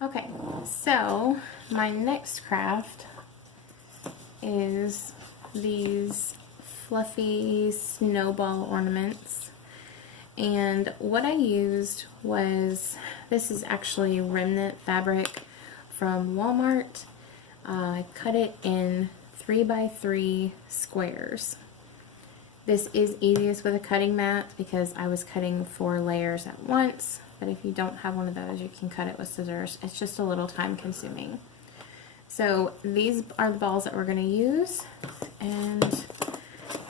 Okay, so my next craft is these fluffy snowball ornaments. And what I used was, this is actually remnant fabric from Walmart. I cut it in 3x3 squares. This is easiest with a cutting mat because I was cutting 4 layers at once, but if you don't have one of those, you can cut it with scissors. It's just a little time consuming. So these are the balls that we're going to use, and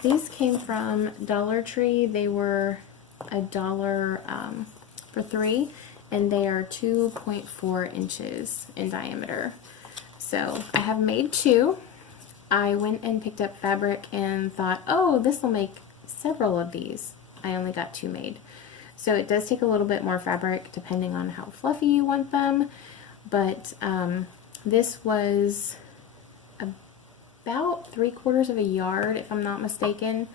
these came from Dollar Tree. They were $1 for 3, and they are 2.4 inches in diameter. So I have made 2. I went and picked up fabric and thought, oh, this will make several of these. I only got 2 made. So it does take a little bit more fabric depending on how fluffy you want them, but this was about 3/4 of a yard, if I'm not mistaken,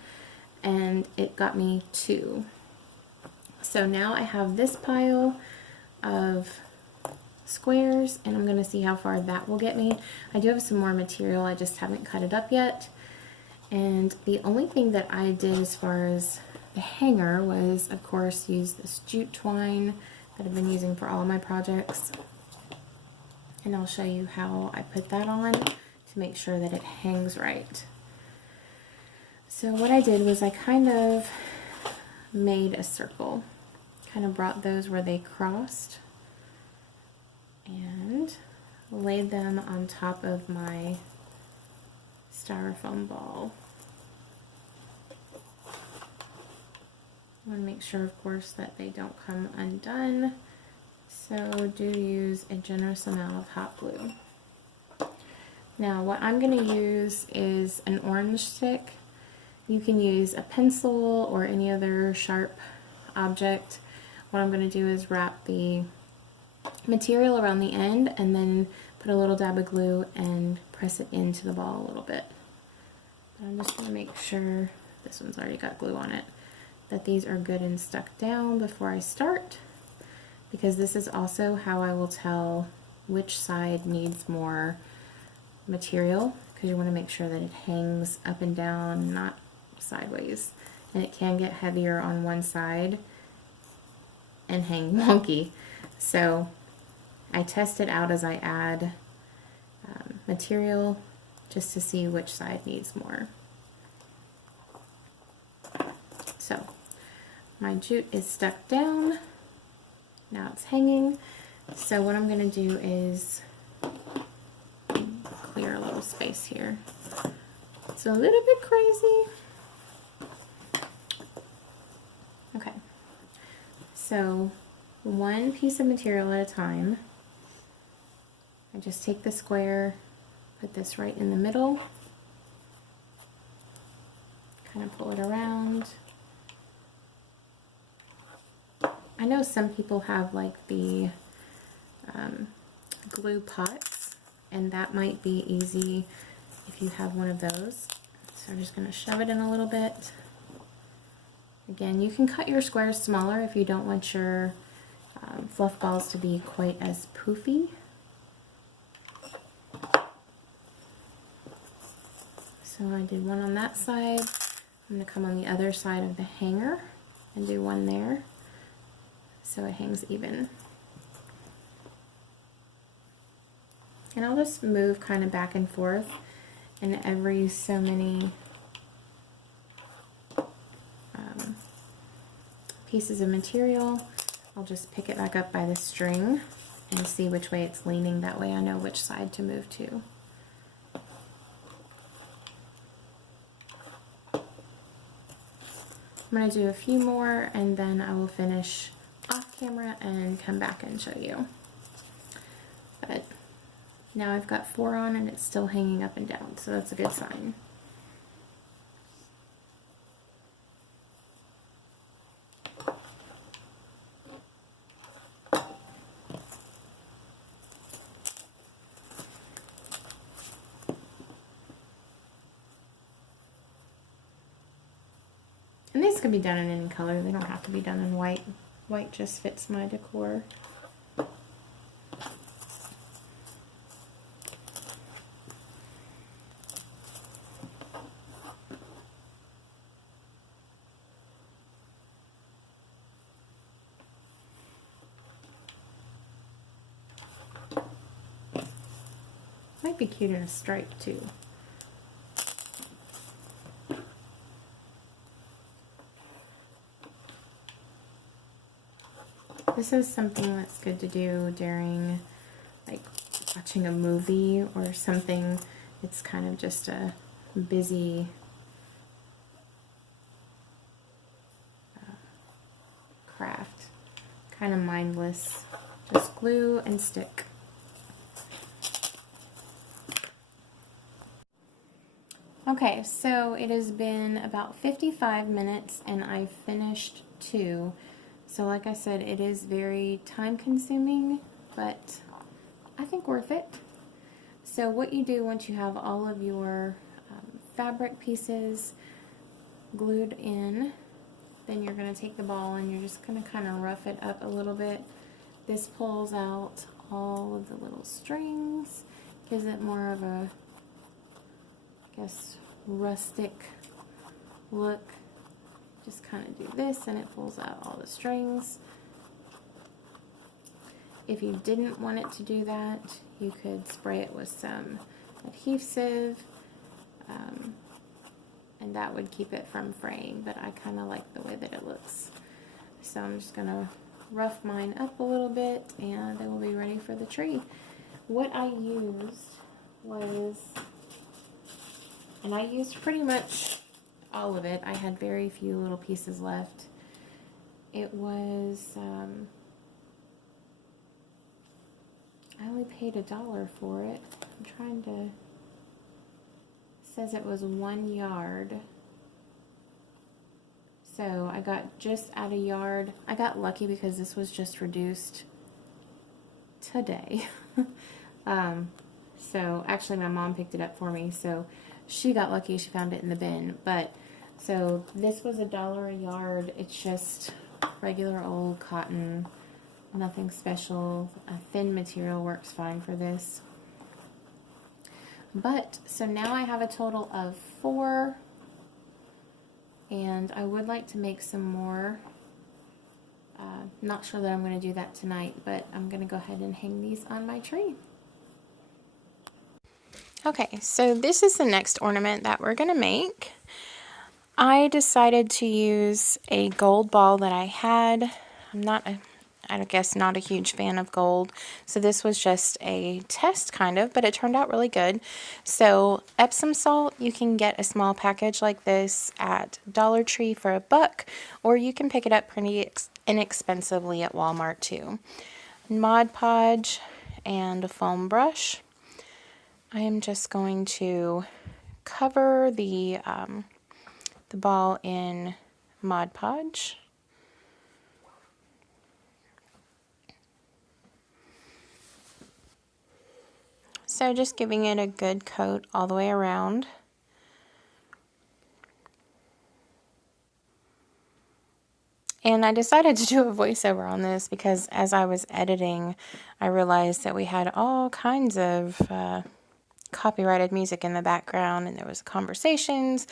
and it got me 2. So now I have this pile of squares, and I'm going to see how far that will get me. I do have some more material, I just haven't cut it up yet. And the only thing that I did as far as the hanger was, of course, use this jute twine that I've been using for all of my projects. And I'll show you how I put that on to make sure that it hangs right. So what I did was I kind of made a circle, kind of brought those where they crossed, and laid them on top of my styrofoam ball. I want to make sure, of course, that they don't come undone, so do use a generous amount of hot glue. Now what I'm going to use is an orange stick. You can use a pencil or any other sharp object. What I'm going to do is wrap the material around the end and then put a little dab of glue and press it into the ball a little bit. But I'm just going to make sure, this one's already got glue on it, that these are good and stuck down before I start, because this is also how I will tell which side needs more material, because you want to make sure that it hangs up and down, not sideways. And it can get heavier on one side and hang wonky. So I test it out as I add material just to see which side needs more. So my jute is stuck down. Now it's hanging. So what I'm going to do is clear a little space here. It's a little bit crazy. Okay. So one piece of material at a time. I just take the square, put this right in the middle, kind of pull it around. I know some people have like the glue pots, and that might be easy if you have one of those. So I'm just going to shove it in a little bit. Again, you can cut your squares smaller if you don't want your fluff balls to be quite as poofy. So I did one on that side. I'm going to come on the other side of the hanger and do one there so it hangs even. And I'll just move kind of back and forth, and every so many pieces of material, I'll just pick it back up by the string and see which way it's leaning. That way I know which side to move to. I'm going to do a few more and then I will finish off camera and come back and show you. But now I've got 4 on and it's still hanging up and down, so that's a good sign. And these can be done in any color, they don't have to be done in white. White just fits my decor. Might be cute in a stripe too. This is something that's good to do during like watching a movie or something. It's kind of just a busy craft. Kind of mindless. Just glue and stick. Okay, so it has been about 55 minutes and I finished 2. So like I said, it is very time consuming, but I think worth it. So what you do once you have all of your fabric pieces glued in, then you're going to take the ball and you're just going to kind of rough it up a little bit. This pulls out all of the little strings, gives it more of a, I guess, rustic look. Just kind of do this and it pulls out all the strings. If you didn't want it to do that, you could spray it with some adhesive, and that would keep it from fraying, but I kind of like the way that it looks. So I'm just going to rough mine up a little bit and then we'll be ready for the tree. What I used was, and I used pretty much all of it. I had very few little pieces left. It was, I only paid $1 for it. I'm trying to, it says it was 1 yard. So I got just at a yard. I got lucky because this was just reduced today. So actually my mom picked it up for me, so she got lucky. She found it in the bin. But so this was $1 a yard. It's just regular old cotton, nothing special. A thin material works fine for this. But so now I have a total of 4, and I would like to make some more. Not sure that I'm going to do that tonight, but I'm going to go ahead and hang these on my tree. Okay, so this is the next ornament that we're going to make. I decided to use a gold ball that I had. I guess not a huge fan of gold, so this was just a test kind of, but it turned out really good. So Epsom salt, you can get a small package like this at Dollar Tree for $1, or you can pick it up pretty inexpensively at Walmart too. Mod Podge and a foam brush. I am just going to cover the ball in Mod Podge. So just giving it a good coat all the way around. And I decided to do a voiceover on this because as I was editing, I realized that we had all kinds of copyrighted music in the background, and there was conversations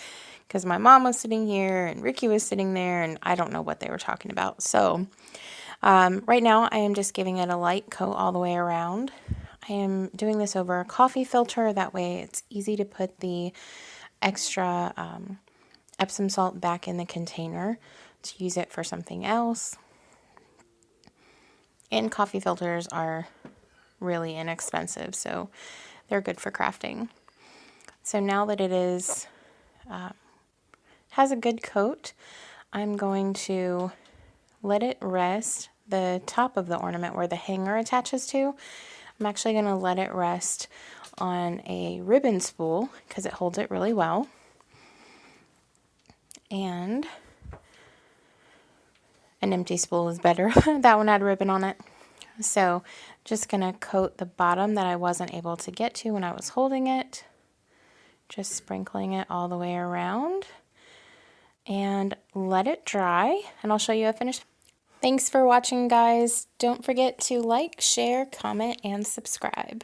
because my mom was sitting here and Ricky was sitting there, and I don't know what they were talking about. So right now I am just giving it a light coat all the way around. I am doing this over a coffee filter, that way it's easy to put the extra Epsom salt back in the container to use it for something else. And coffee filters are really inexpensive, so they're good for crafting. So now that it is has a good coat, I'm going to let it rest. The top of the ornament where the hanger attaches to, I'm actually going to let it rest on a ribbon spool because it holds it really well. And an empty spool is better. That one had ribbon on it. So just going to coat the bottom that I wasn't able to get to when I was holding it. Just sprinkling it all the way around. And let it dry. And I'll show you a finished. Thanks for watching, guys. Don't forget to like, share, comment, and subscribe.